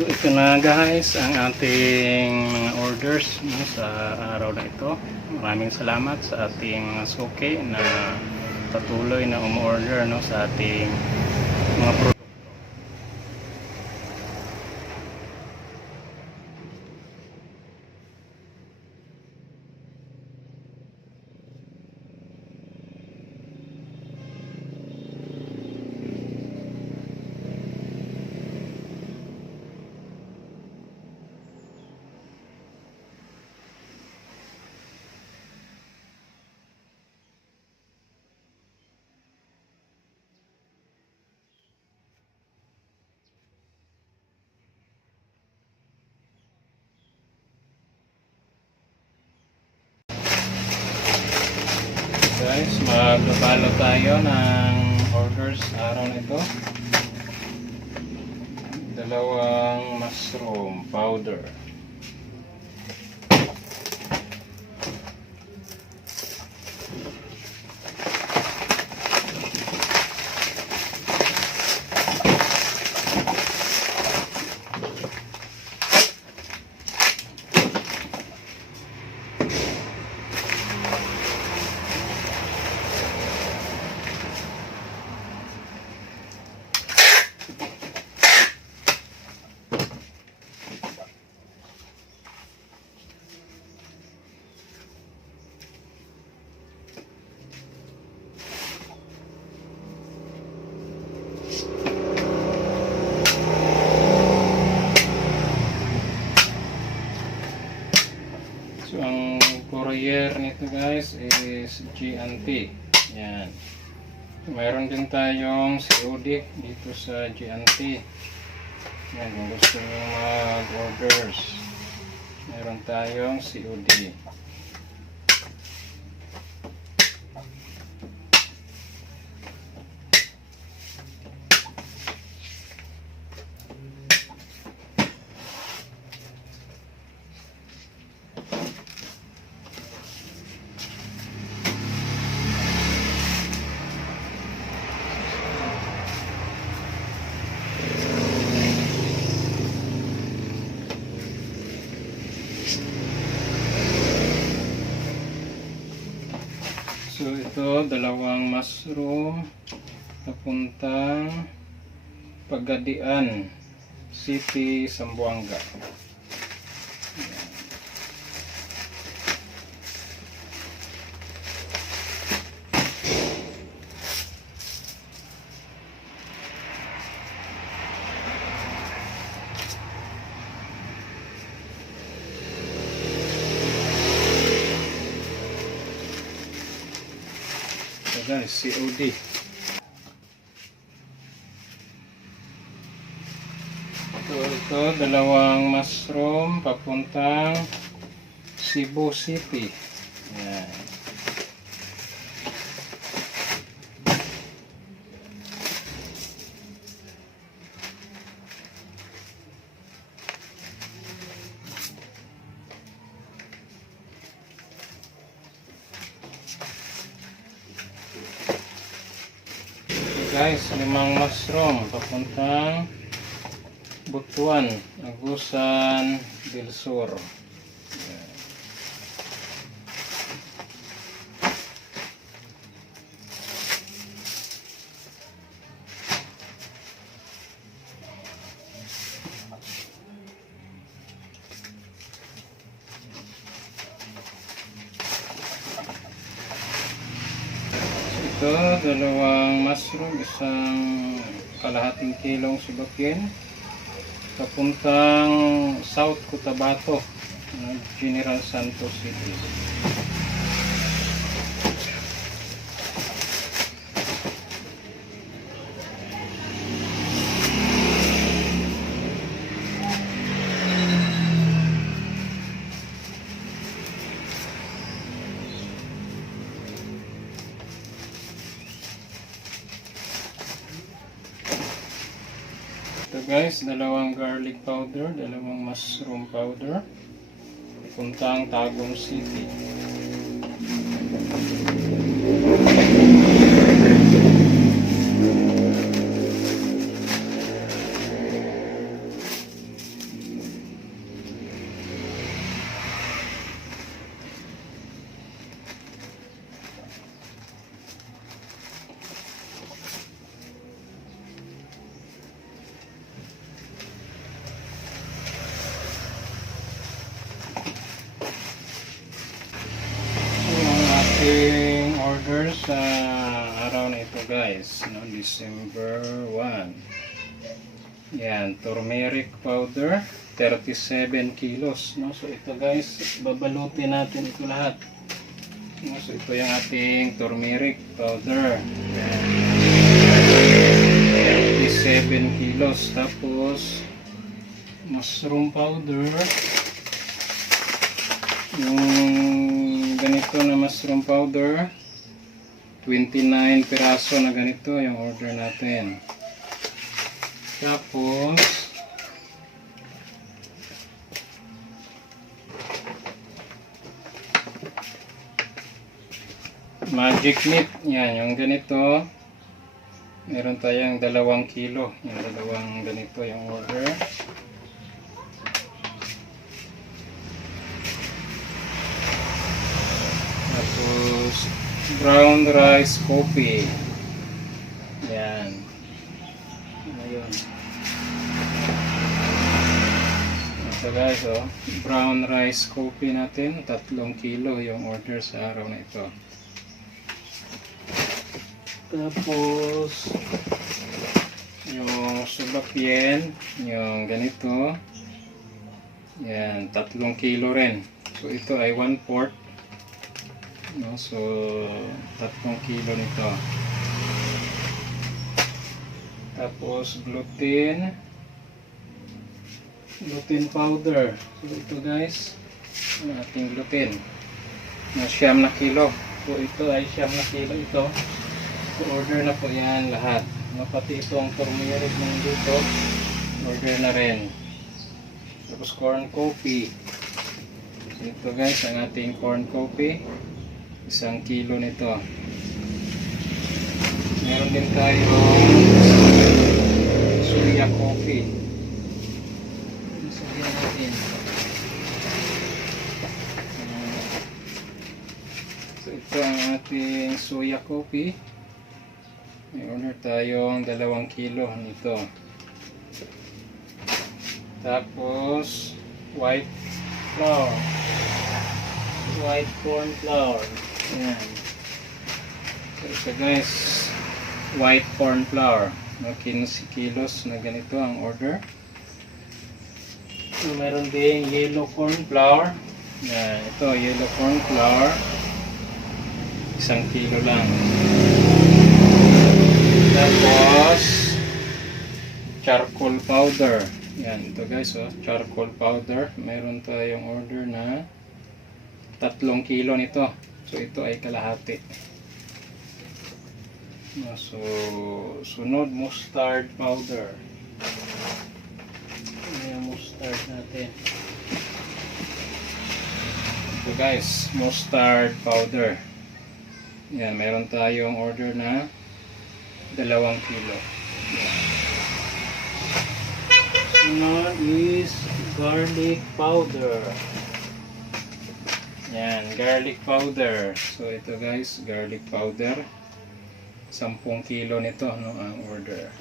So ito na guys ang ating mga orders no, sa araw na ito. Maraming salamat sa ating mga suki na patuloy na umorder no, sa ating mga produkto. Guys, magpapalo tayo ng orders araw na ito. Dalawang mushroom powder. So ang courier nito guys is G&T. Yan. Mayroon din tayong COD dito sa G&T. Yan, kung gusto nyo mag-orders, mayroon tayong COD. So ito, dalawang mushroom papuntang Pagadian City, Zamboanga. Guys, COD. Ito, dalawang mushroom papuntang Cebu City. Yan. Guys, 5 mushroom papuntang Butuan, Agusan del Sur. Ito, dalawang mushroom, isang kalahating kilong sibakin papuntang South Cotabato, General Santos City. Ito guys, dalawang garlic powder, dalawang mushroom powder, puntang Tagum City. guys, no, December 1. Yan, turmeric powder, 37 kilos. No? So ito guys, babalutin natin ito lahat. No? So ito yung ating turmeric powder. Yan. 37 kilos. Tapos, mushroom powder. Yung ganito na mushroom powder, 29 piraso na ganito yung order natin. Tapos magic meat, yan yung ganito, meron tayong 2 kilo, yung 2 ganito yung order. Tapos brown rice coffee, yan. Ayun. Ito guys, oh, brown rice coffee natin, 3 kilo yung order sa araw na ito. Tapos yung sulapien, yung ganito, yan, 3 kilo rin. So ito ay 1/4, no? So 3 kilo nito. Tapos gluten powder. So ito guys, ang ating gluten na 9 na kilo. So ito ay 9 na kilo ito. So order na po yan lahat. Pati itong turmeric nandito, order na rin. Tapos corn coffee. So ito guys, ang ating corn coffee, 1 kilo nito. Meron din tayong soya coffee. Sabihin natin. So ito ang ating soya coffee. May order tayong 2 kilo nito. Tapos white flour, white corn flour. Ayan. So ito guys, white corn flour, no, 15 kilos na ganito ang order. So, meron din yellow corn flour. Yan, ito yellow corn flour, 1 kilo lang. Tapos charcoal powder. Yan, ito guys, oh, charcoal powder. Meron tayong order na 3 kilo nito. So ito ay kalahati. So, sunod, mustard powder. Ano yung mustard natin? Ito guys, mustard powder. Yan, meron tayong order na 2 kilo. Yan. Sunod is garlic powder. Yan, garlic powder. So ito guys, garlic powder. 10 kilo nito, no, ang order.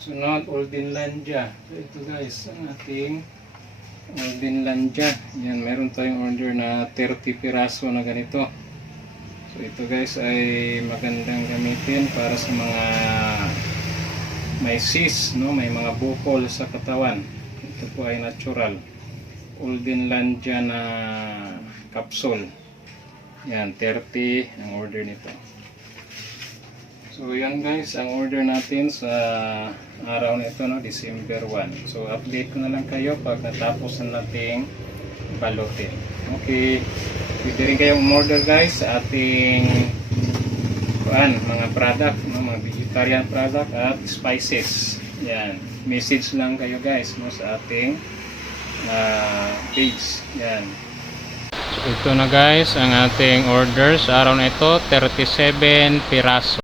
Sunod, Oldenlandia. So ito guys, ang ating Oldenlandia. Yan, meron tayong order na 30 piraso na ganito. So ito guys ay magandang gamitin para sa mga may cyst, no, may mga bukol sa katawan. Ito po ay natural. Oldenlandia na capsule. Yan, 30 ang order nito. So yan guys, ang order natin sa araw na ito, no, December 1. So update ko na lang kayo pag natapos na nating balutin. Okay, pwede rin kayong order guys sa ating mga product, no, mga vegetarian product at spices. Yan, message lang kayo guys, no, sa ating page. Yan. So ito na guys ang ating order sa araw na ito, 37 piraso.